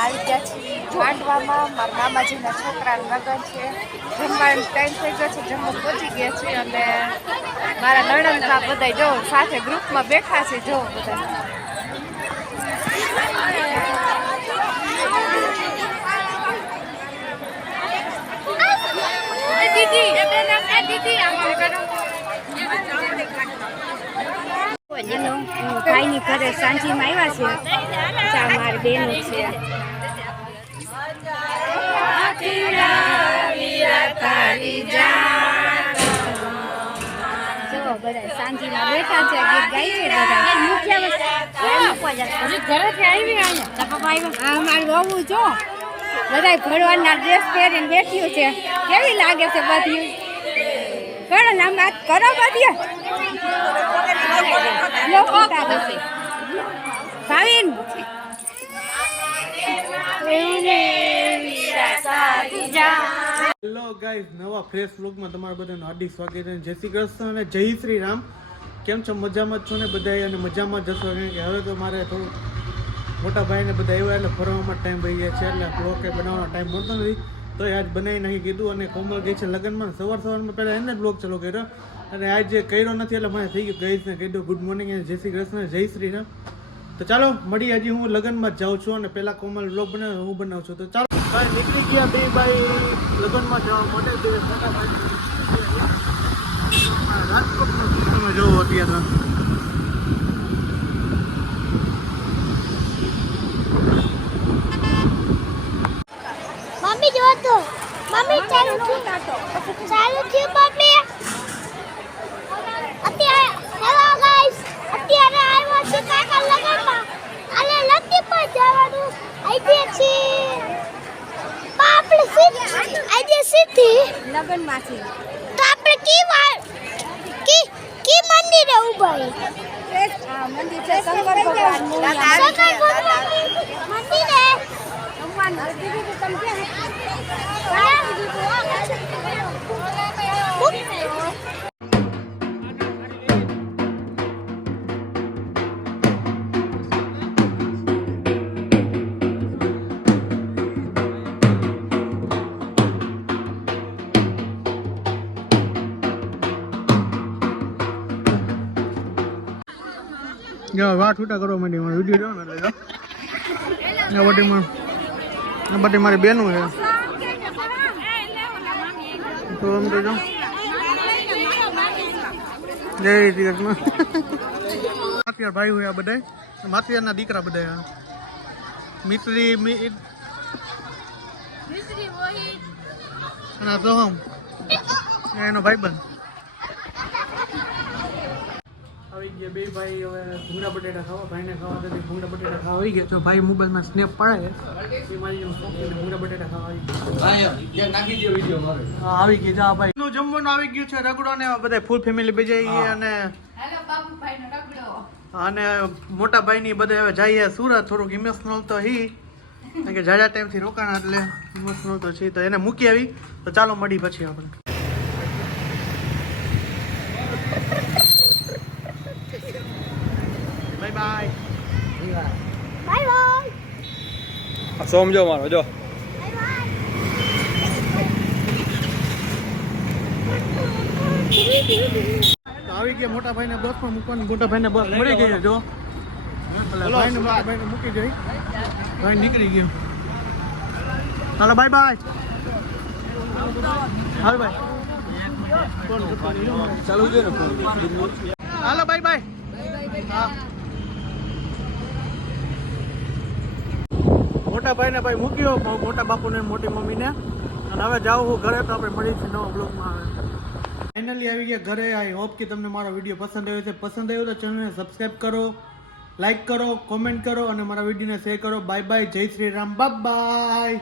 આવી ગયા છીએ માંડવામાં. મારા મામાજીના છોકરાનું લગ્ન છે. જમવાનો ટાઈમ થઈ ગયો છે, જમવા પહોંચી ગયા છે. અને મારા નણંદના બધા જો સાથે ગ્રુપમાં બેઠા છે. જો બધા ભાઈની ઘરે સાંજીમાં આવ્યા છે. ચા મારી બેન છે. જો બધા સાંજીમાં બેઠા છે. ગીત ગાઈ છે બધા. ઘરેથી આવી હા મારી બહુ જો બધા ભરવાના ડ્રેસ પહેરીને બેઠ્યું છે. કેવી લાગે છે બધી? કરો નામ વાત કરો બધી. ભાવિન હેલો ગાઈઝ, નવા ફ્રેશ વ્લોગમાં તમારા બધાનું હાર્દિક સ્વાગત છે. જય શ્રી કૃષ્ણ અને જય શ્રી રામ. કેમ છો? મજામાં જ છો ને બધા? અને મજામાં જશો કારણ કે હવે તો મારે થોડું મોટા ભાઈને બધા આવ્યા એટલે ફરવામાં ટાઈમ થઈ ગયા છે. એટલે બ્લોગ કંઈ બનાવવાનો ટાઈમ મળતો નથી. તો આજ બનાવી નાખી કીધું. અને કોમલ ગઈ છે લગ્નમાં. સવારમાં પહેલાં એને બ્લોગ ચાલુ કર્યો અને આજે કર્યો નથી એટલે મને થઈ ગયું. ગઈશને કહી દઉં ગુડ મોર્નિંગ અને જય શ્રી કૃષ્ણ, જય શ્રી રામ. તો ચાલો મળી. હજી હું લગ્નમાં જ જાઉં છું અને પહેલાં કોમલ બ્લોગ બનાવે હું બનાવું છું. તો ચાલો ભાઈ નીકળી ગયા બે ભાઈ લગ્નમાં જવા માટે. બે મોટા ભાઈ રાજકોટનું તમે જોવો અત્યારે મમ્મી જો તો મમ્મી ચાલુ થયું મમ્મી. અત્યારે હેલો ગાઈસ, અત્યારે આવ્યો છે કાકા લગનમાં. અને લકી પર જવાનું આઈડિયા છે. આપણે આઈડિયા સીધી લગનમાંથી તો આપણે કી મંદિરે ઉભા મંદિર છે શંકર ભગવાનનું. મંદિરે ભગવાન દીદી તમે વાહ છૂટા કરવા માંડી મારે વિડીયો જોવો ને એટલે બધી મારી બેનું છે. તો એમ તો જો જય શ્રી કૃષ્ણ. માતિયાર ભાઈ હોય આ બધા, માતિયારના દીકરા બધા. મિત્રી અને સોહમ એનો ભાઈબંધ. આવી ગયા બે ભાઈ. હવે ભૂંગળા બટેટા ખાવા ભાઈને ખાવા તેથી ભૂંગળા બટેટા ખાવા આવી ગયા. તો ભાઈ મોબાઈલમાં સ્નેપ પાડે એ મારી ભૂંગળા બટેટા ખાવા આવી ગયા. આવી ગઈ જા ભાઈ નું જમવાનું આવી ગયું છે. રગડો ને બધા ફૂલ ફેમિલી બેજાઈ ગઈ. અને મોટા ભાઈ ની બધા હવે જઈએ સુરત. થોડુંક ઇમોશનલ તો હી કારણ કે જાજા ટાઈમ થી રોકાણા એટલે ઇમોશનલ તો છે. તો એને મૂકી આવી. તો ચાલો મળી પછી આપણે. Bye bye bye bye. સમજો મારો જો આવી ગયા મોટા ભાઈને બસમાં મૂકવાનું. મોટા ભાઈને બસ મળી ગઈ જો. ભાઈને મોટા ભાઈને મૂકી ગઈ. ભાઈ નીકળી ગયો. હાલો બાય બાય. હાલો બાય. ચાલુ છે ને ફોન. Hello bye by. હા મોટા ભાઈને ભાઈ મૂક્યો મોટા બાપુને મોટી મમ્મીને. અને હવે જાઉં હું ઘરે. તો આપણે મળીશું નવા બ્લોગમાં. ફાઇનલી આવી ગયા ઘરે. આઈ હોપ કે તમને મારો વિડીયો પસંદ આવ્યો છે. પસંદ આવ્યો તો ચેનલને સબસ્ક્રાઈબ કરો, લાઈક કરો, કોમેન્ટ કરો અને મારા વિડીયોને શેર કરો. Bye bye. જય શ્રી રામ. Bye bye.